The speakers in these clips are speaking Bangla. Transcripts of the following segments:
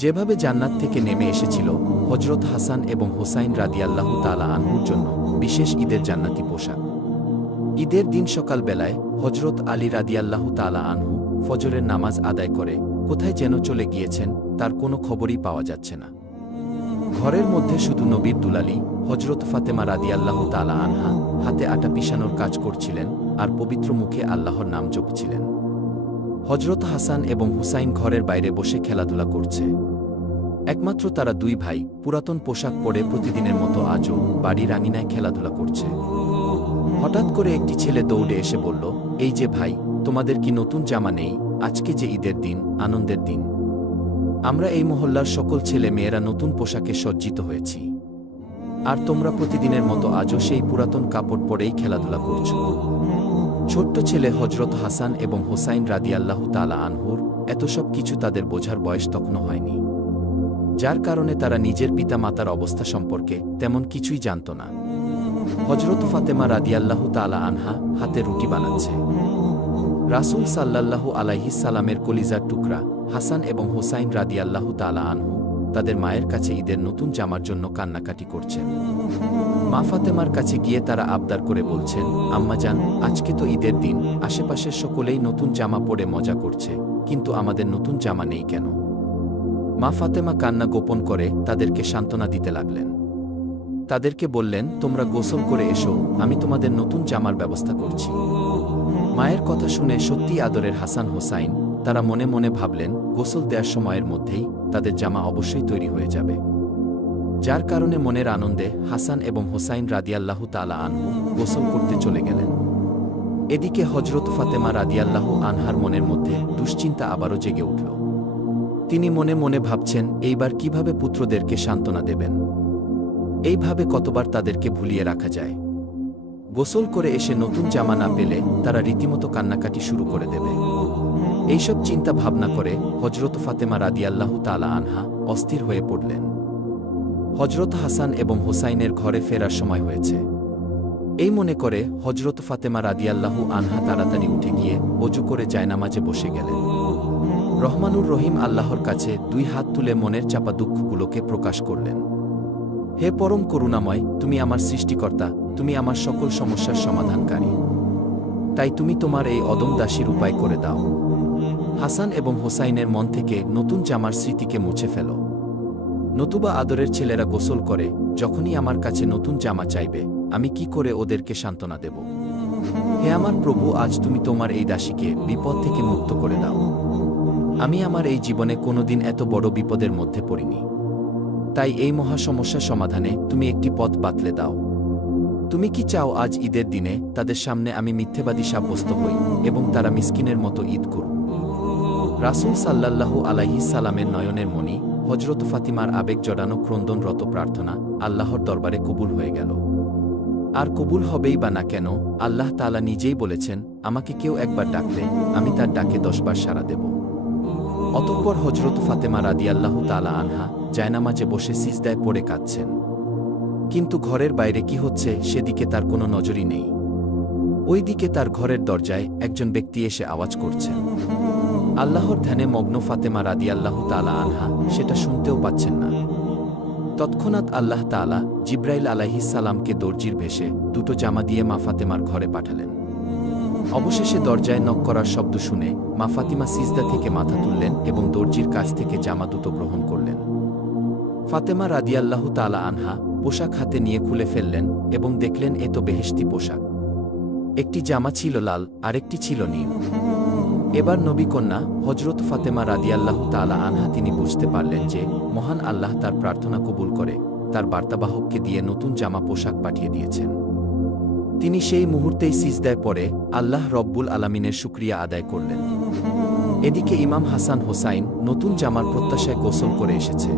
যেভাবে জান্নাত থেকে নেমে এসেছিল হজরত হাসান এবং হোসাইন রাদিয়াল্লাহু তাআলা আনহুর জন্য বিশেষ ঈদের জান্নাতি পোশাক। ঈদের দিন সকালবেলায় হজরত আলী রাদিয়াল্লাহু তাআলা আনহু ফজরের নামাজ আদায় করে কোথায় যেন চলে গিয়েছেন, তার কোনো খবরই পাওয়া যাচ্ছে না। ঘরের মধ্যে শুধু নবীর দুলালি হজরত ফাতেমা রাদিয়াল্লাহু তাআলা আনহা হাতে আটা পিষানোর কাজ করছিলেন আর পবিত্র মুখে আল্লাহর নাম জপছিলেন। হজরত হাসান এবং হুসাইন ঘরের বাইরে বসে খেলাধুলা করছে। একমাত্র তারা দুই ভাই পুরাতন পোশাক পরে প্রতিদিনের মতো আজও বাড়ির আঙিনায় খেলাধুলা করছে। হঠাৎ করে একটি ছেলে দৌড়ে এসে বলল, এই যে ভাই, তোমাদের কি নতুন জামা নেই? আজকে যে ঈদের দিন, আনন্দের দিন। আমরা এই মহল্লার সকল ছেলে মেয়েরা নতুন পোশাকে সজ্জিত হয়েছি, আর তোমরা প্রতিদিনের মতো আজও সেই পুরাতন কাপড় পরেই খেলাধুলা করছো। ছোট্ট ছেলে হজরত হাসান এবং হোসাইন রাদিয়াল্লাহু তাআলা আনহুর এত সব কিছু তাদের বোঝার বয়স তখনও হয়নি, যার কারণে তারা নিজের পিতামাতার অবস্থা সম্পর্কে তেমন কিছুই জানত না। হজরত ফাতেমা রাদিয়াল্লাহু তাআলা আনহা হাতে রুটি বানাচ্ছে। রাসূল সাল্লাল্লাহু আলাইহি সাল্লামের কলিজার টুকরা হাসান এবং হোসাইন রাদিয়াল্লাহু তাআলা আনহু তাদের মায়ের কাছে ঈদের নতুন জামার জন্য কান্নাকাটি করছেন। মা ফাতেমার কাছে গিয়ে তারা আবদার করে বলছেন, আম্মাজান, আজকে তো ঈদের দিন, আশেপাশের সকলেই নতুন জামা পরে মজা করছে, কিন্তু আমাদের নতুন জামা নেই কেন? মা ফাতেমা কান্না গোপন করে তাদেরকে সান্ত্বনা দিতে লাগলেন। তাদেরকে বললেন, তোমরা গোসল করে এসো, আমি তোমাদের নতুন জামার ব্যবস্থা করছি। মায়ের কথা শুনে সত্যি আদরের হাসান হোসাইন তারা মনে মনে ভাবলেন, গোসল দেওয়ার সময়ের মধ্যেই তাদের জামা অবশ্যই তৈরি হয়ে যাবে। যার কারণে মনের আনন্দে হাসান এবং হোসাইন রাদিয়াল্লাহু তাআলা আনহু গোসল করতে চলে গেলেন। এদিকে হজরত ফাতেমা রাদিয়াল্লাহু আনহার মনের মধ্যে দুশ্চিন্তা আবারও জেগে উঠল। তিনি মনে মনে ভাবছেন, এইবার কিভাবে পুত্রদেরকে সান্ত্বনা দেবেন? এইভাবে কতবার তাদেরকে ভুলিয়ে রাখা যায়? গোসল করে এসে নতুন জামা না পেলে তারা রীতিমতো কান্নাকাটি শুরু করে দেবে। এইসব চিন্তা ভাবনা করে হজরত ফাতেমা রাদিয়াল্লাহু তাআলা আনহা অস্থির হয়ে পড়লেন। হজরত হাসান এবং হোসাইনের ঘরে ফেরার সময় হয়েছে। এই মনে করে হজরত ফাতেমা রাদিয়াল্লাহু আনহা তাড়াতাড়ি উঠে গিয়ে ওযু করে জায়নামাজে বসে গেলেন। রহমানুর রহিম আল্লাহর কাছে দুই হাত তুলে মনের চাপা দুঃখগুলোকে প্রকাশ করলেন। হে পরম করুণাময়, তুমি আমার সৃষ্টিকর্তা, তুমি আমার সকল সমস্যার সমাধানকারী। তাই তুমি তোমার এই অদম দাসীর উপায় করে দাও। হাসান এবং হোসাইনের মন থেকে নতুন জামার স্মৃতিকে মুছে ফেলো। নতুবা আদরের ছেলেরা গোসল করে যখনই আমার কাছে নতুন জামা চাইবে, আমি কি করে ওদেরকে সান্ত্বনা দেব? হে আমার প্রভু, আজ তুমি তোমার এই দাসীকে বিপদ থেকে মুক্ত করে দাও। আমি আমার এই জীবনে কোনোদিন এত বড় বিপদের মধ্যে পড়িনি। তাই এই মহা সমস্যা সমাধানে তুমি একটি পথ বাতলে দাও। তুমি কি চাও আজ ঈদের দিনে তাদের সামনে আমি মিথ্যেবাদী সাব্যস্ত হই এবং তারা মিসকিনের মতো ঈদ করুক? রাসূল সাল্লাল্লাহু আলাইহি সাল্লামের নয়নের মণি হজরত ফাতিমার আবেগ জড়ানো ক্রন্দনরত প্রার্থনা আল্লাহর দরবারে কবুল হয়ে গেল। আর কবুল হবেই বা না কেন, আল্লাহ তাআলা নিজেই বলেছেন, আমাকে কেউ একবার ডাকলে আমি তার ডাকে 10 বার সাড়া দেব। অতঃপর হজরত ফাতেমা রাদিয়াল্লাহু তাআলা আনহা জায়নামাজে বসে সিজদায় পড়ে কাঁদছেন। কিন্তু ঘরের বাইরে কি হচ্ছে সেদিকে তার কোনো নজরই নেই। ওইদিকে তার ঘরের দরজায় একজন ব্যক্তি এসে আওয়াজ করছেন। আল্লাহর ধ্যানে মগ্ন ফাতেমা রাদিয়াল্লাহু তাআলা আনহা সেটা শুনতেও পাচ্ছেন না। তৎক্ষণাৎ আল্লাহ তাআলা জিব্রাইল আলাইহিস সালামকে দর্জির ভেষে দুটো জামা দিয়ে মা ফাতেমার ঘরে পাঠালেন। অবশেষে দরজায় নক করার শব্দ শুনে মা ফাতিমা সিজদা থেকে মাথা তুললেন এবং দর্জির কাছ থেকে জামা দুটো গ্রহণ করলেন। ফাতেমা রাদিয়াল্লাহু তাআলা আনহা পোশাক হাতে নিয়ে খুলে ফেললেন এবং দেখলেন এ তো বেহেশতি পোশাক। একটি জামা ছিল লাল, আরেকটি ছিল নীল। এবার নবী কন্যা হজরত ফাতেমা রাদিয়াল্লাহু তাআলা আনহা তিনি বুঝতে পারলেন যে মহান আল্লাহ তার প্রার্থনা কবুল করে তার বার্তাবাহককে দিয়ে নতুন জামা পোশাক পাঠিয়ে দিয়েছেন। তিনি সেই মুহূর্তেই সিজদায় পড়ে আল্লাহ রব্বুল আলামিনের শুকরিয়া আদায় করলেন। এদিকে ইমাম হাসান হোসাইন নতুন জামার প্রত্যাশায় গোসল করে এসেছে।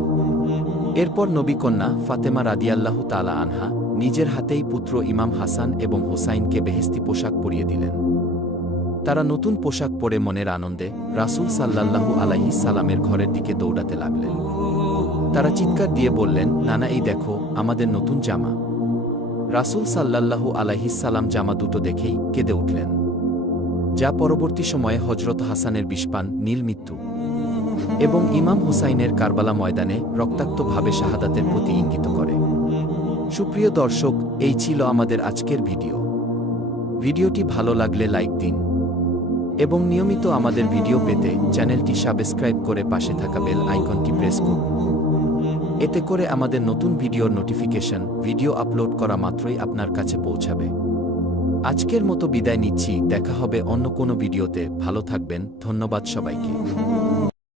এরপর নবী কন্যা ফাতেমা রাদিয়াল্লাহু তাআলা আনহা নিজের হাতেই পুত্র ইমাম হাসান এবং হোসাইনকে বেহেশতি পোশাক পরিয়ে দিলেন। তারা নতুন পোশাক পরে মনের আনন্দে রাসূল সাল্লাল্লাহু আলাইহিস সালামের ঘরের দিকে দৌড়াতে লাগলেন। তারা চিৎকার দিয়ে বললেন, নানা, এই দেখো আমাদের নতুন জামা। রাসূল সাল্লাল্লাহু আলাইহিস সালাম জামা দুটো দেখেই কেঁদে উঠলেন, যা পরবর্তী সময়ে হজরত হাসানের বিষপান নীল মৃত্যু। এবং ইমাম হুসাইনের কারবালা ময়দানে রক্তাক্তভাবে শাহাদাতের প্রতি ইঙ্গিত করে। সুপ্রিয় দর্শক, এই ছিল আমাদের আজকের ভিডিও। ভিডিওটি ভালো লাগলে লাইক দিন এবং নিয়মিত আমাদের ভিডিও পেতে চ্যানেলটি সাবস্ক্রাইব করে পাশে থাকা বেল আইকনটি প্রেস করুন। এতে করে আমাদের নতুন ভিডিওর নোটিফিকেশন ভিডিও আপলোড করা মাত্রই আপনার কাছে পৌঁছাবে। আজকের মতো বিদায় নিচ্ছি, দেখা হবে অন্য কোনো ভিডিওতে। ভালো থাকবেন, ধন্যবাদ সবাইকে।